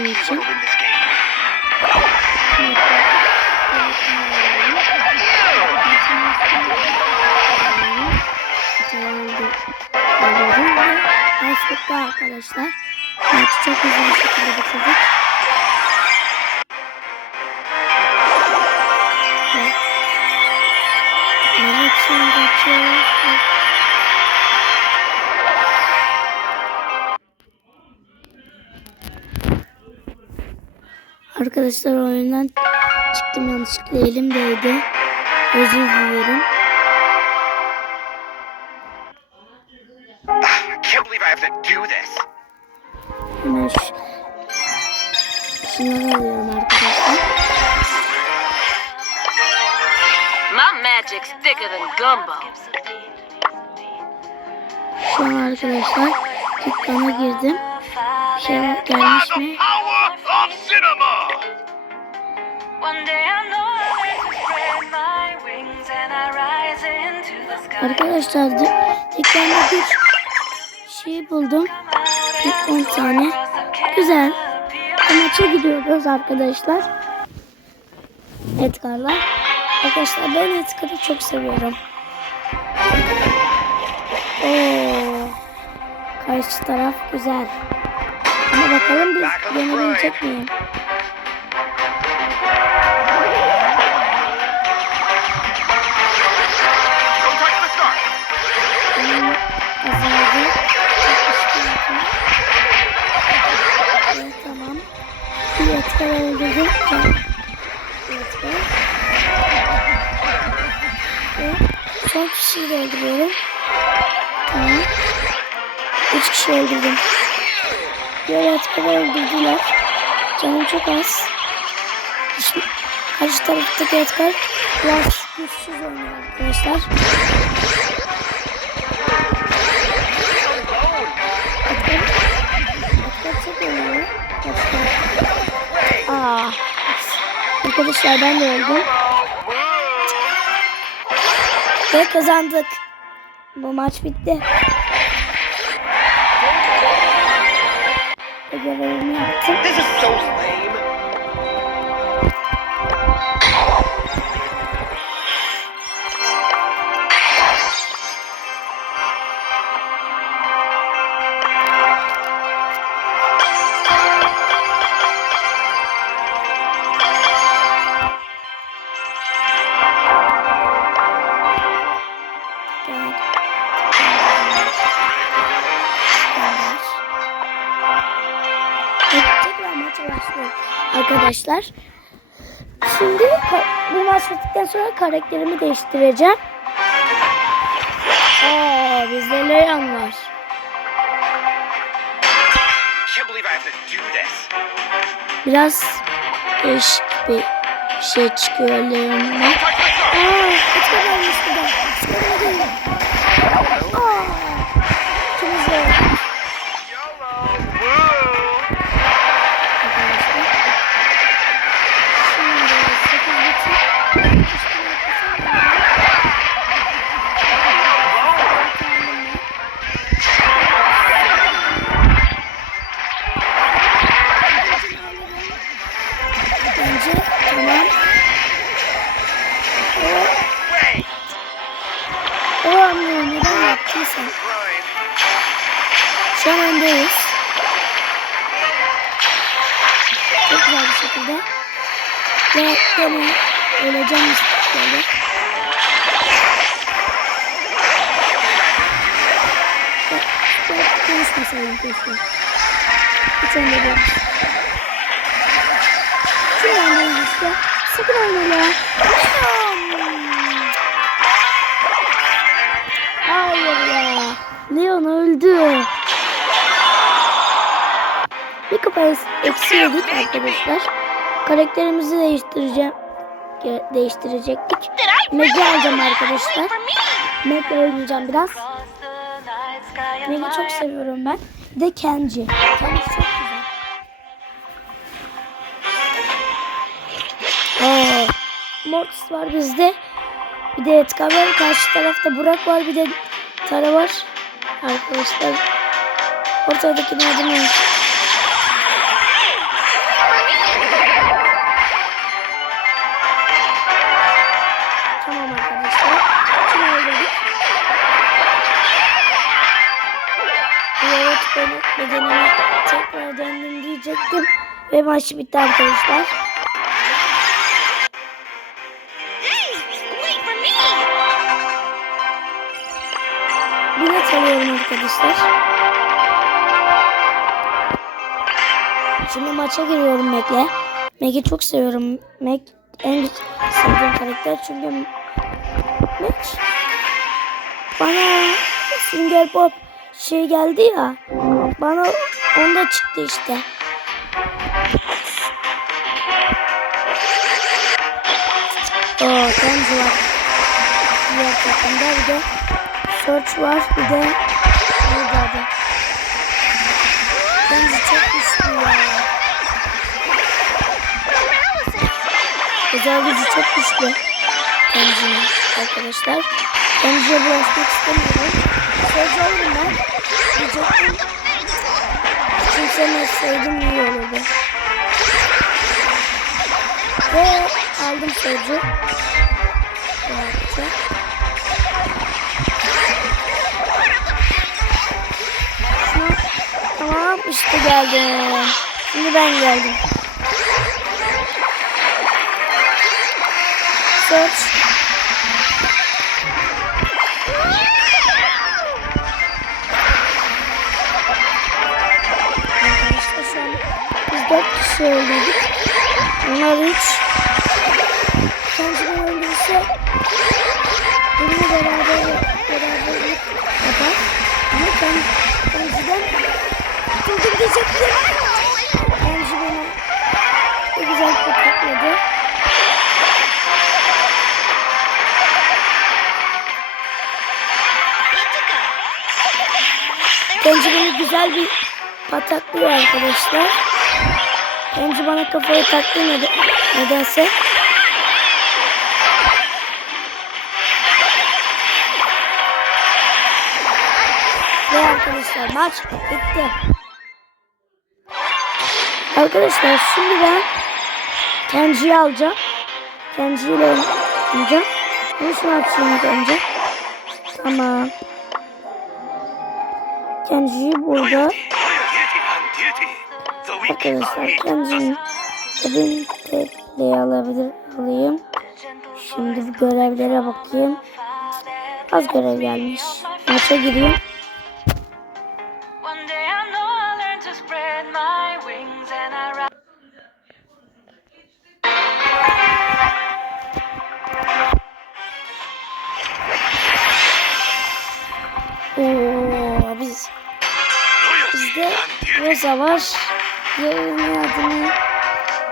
Senin için. bitti arkadaşlar. Maçı çok hızlı bir şekilde bitirdik. Ve Mehmet şimdi geçiyor. Arkadaşlar oyundan çıktım yanlışlıkla elim değdi. Özür dilerim. Hemen şu... Şunları alıyorum arkadaşlar. My magic's thicker than gumbo. Şu an arkadaşlar dükkana girdim. Bir şey gelmiş mi? Arkadaşlar dükkanda bir şey buldum. Bir 10 tane. Güzel. Maça gidiyoruz arkadaşlar. Edgar'la. Arkadaşlar ben Edgar'ı çok seviyorum. Oo. Karşı taraf güzel. Ama bakalım biz yenebilecek miyim? Edgar öldürdüm. Son kişiyi de öldürüyorum. Tamam. Üç kişi öldürdüm. Diğer Edgar'ı öldürdüler. Canım çok az. Şimdi karşı taraftaki Edgar biraz güçsüz oynuyor arkadaşlar. Edgar çok oynuyor. Edgar. Arkadaşlar ben de öldüm. Ve kazandık. Bu maç bitti. Görevimi yaptım. Arkadaşlar. Şimdi bu maç bittikten sonra karakterimi değiştireceğim. Aa, bizde Leon var. Biraz değişik bir şey çıkıyor Leon'la. Aa, kaç kadar Aa, ikimiz de Gene öleceğim ve Konuşmasaydım keşke. Hiç önde Şimdi öndeyiz işte. Sakın ya. Hayır ya. Leon öldü. Bir kupa eksi yedik arkadaşlar. Karakterimizi değiştireceğim. Değiştirecektik. Meg'i alacağım arkadaşlar. Meg'le oynayacağım biraz. Meg'i çok seviyorum ben. Bir de Kenji. Kenji çok güzel. Oo, Mortis var bizde. Bir de Edgar var. Karşı tarafta Burak var. Bir de Tara var. Arkadaşlar. Ortadaki adı diyecektim. Ve maç bitti arkadaşlar. Bilet alıyorum arkadaşlar. Şimdi maça giriyorum Mac'le. Mac'i çok seviyorum. Mac en sevdiğim karakter çünkü Mac bana Sünger Bob şey geldi ya bana onda çıktı işte. Oo, Kenji var. Diğer takımda bir de Search var bir de neydi adı? Kenji çok güçlü ya. Özel gücü çok güçlü. Kenji'nin arkadaşlar. Kenji'ye bulaşmak istemiyorum. Search alırım ben. Diyecektim. Sevdim iyi olurdu. Ve aldım. Rahatça. Şunu tamam işte geldim. Şimdi ben geldim. Search. Kişi öldürdük. Onlar üç. Kendisi öldürürse benimle beraber beraberlik yapar. Ama ben kendiden kurtuldum diyecektim. Kendisi beni ne güzel kurtardı. Kenji beni güzel bir pataklıyor arkadaşlar. Kenji bana kafayı taktı neden, nedense. Ve arkadaşlar maç bitti. Arkadaşlar şimdi ben Kenji'yi alacağım. Kenji ile oynayacağım. Bunu şunu açayım önce. Tamam. Kenji'yi burada arkadaşlar Kenji'nin tabii tekleyi alabilir alayım. Şimdi bu görevlere bakayım. Az görev gelmiş. Maça gireyim. Oo, biz bizde on duty. Diğerinin adını...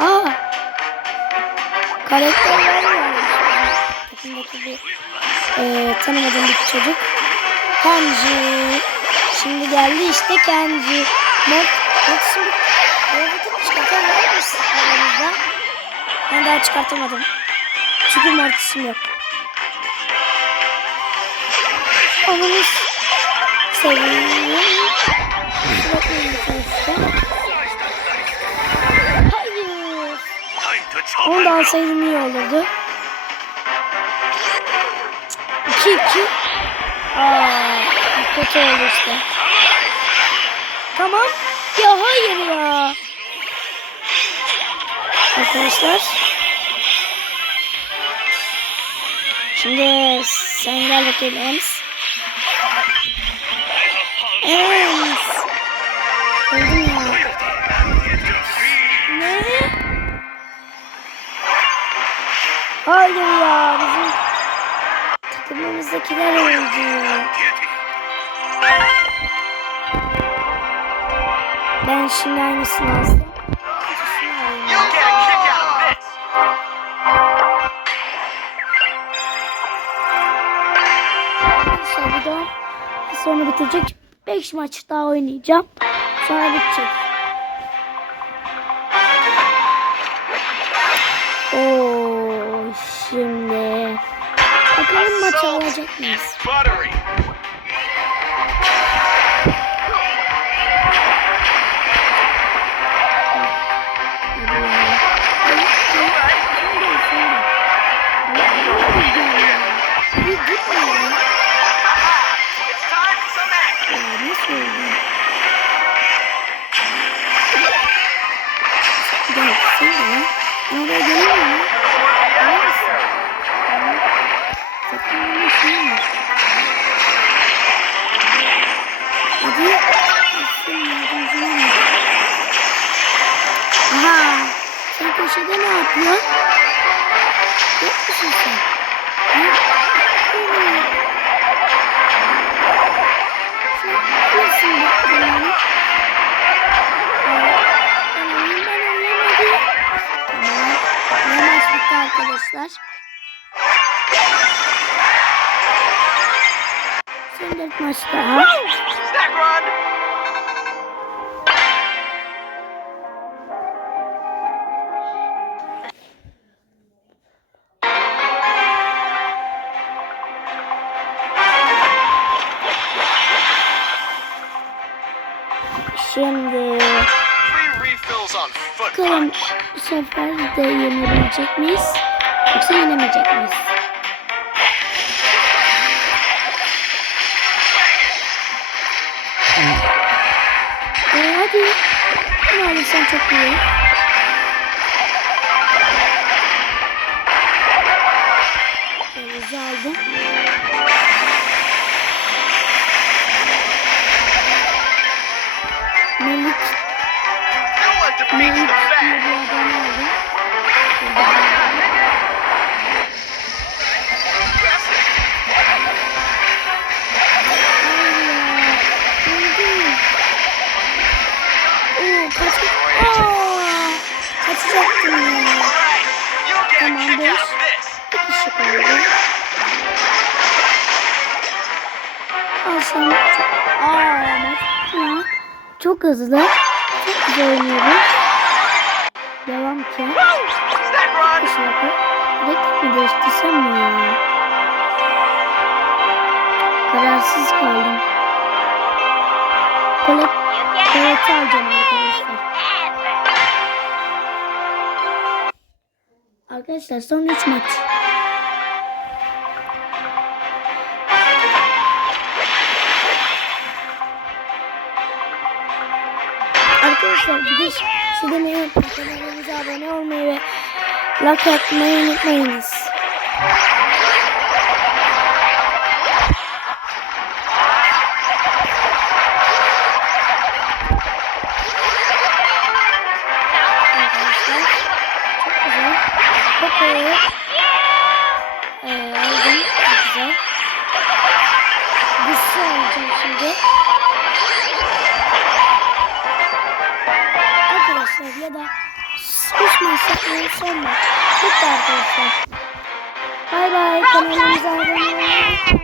Aa! Karakter var. Takımdaki bir e, tanımadığım bir çocuk. Kenji. Şimdi geldi işte Kenji. Mod şimdi kıyafetini çıkartan var mısın aranızda? Ben daha çıkartamadım. Çünkü mortisim yok. Onu seveyim. Bakayım bir tanesi. Onu da alsaydım iyi olurdu. 2 2. Aa, kötü oldu işte. Tamam. Ya hayır ya. Arkadaşlar. Şimdi sen gel bakayım Ems. Ems. Öldüm Hayır ya bizim takımımızdakiler öldü. Ben şimdi aynısını aldım. You get a kick out of this. Arkadaşlar bu da sonra bitecek. 5 maç daha oynayacağım. Sonra bitecek. Şimdi bakalım maçı alacak mıyız? Sen köşede ne yapıyorsun? Yok musun sen? Hmm. Sen maç bitti arkadaşlar. Son dört maç daha. Sefer de yenebilecek miyiz? Yoksa yenemeyecek miyiz? Ee, hadi. Alırsan çok iyi. Yavuz'u aldım. Fat. bir adam aldım. Devam ki. Bir şey yapalım. Renk mi değiştirsem mi ya? Kararsız kaldım. Kolet, koleti alacağım arkadaşlar. Arkadaşlar son 3 maç. Arkadaşlar bir de size ne yapın? Kanalımıza abone olmayı ve like atmayı unutmayınız. Poco'yu ee, aldım. Çok güzel. Güçlü alacağım şimdi. Arkadaşlar ya da son maç. Bitti arkadaşlar. Bay bay kanalımıza abone olmayı.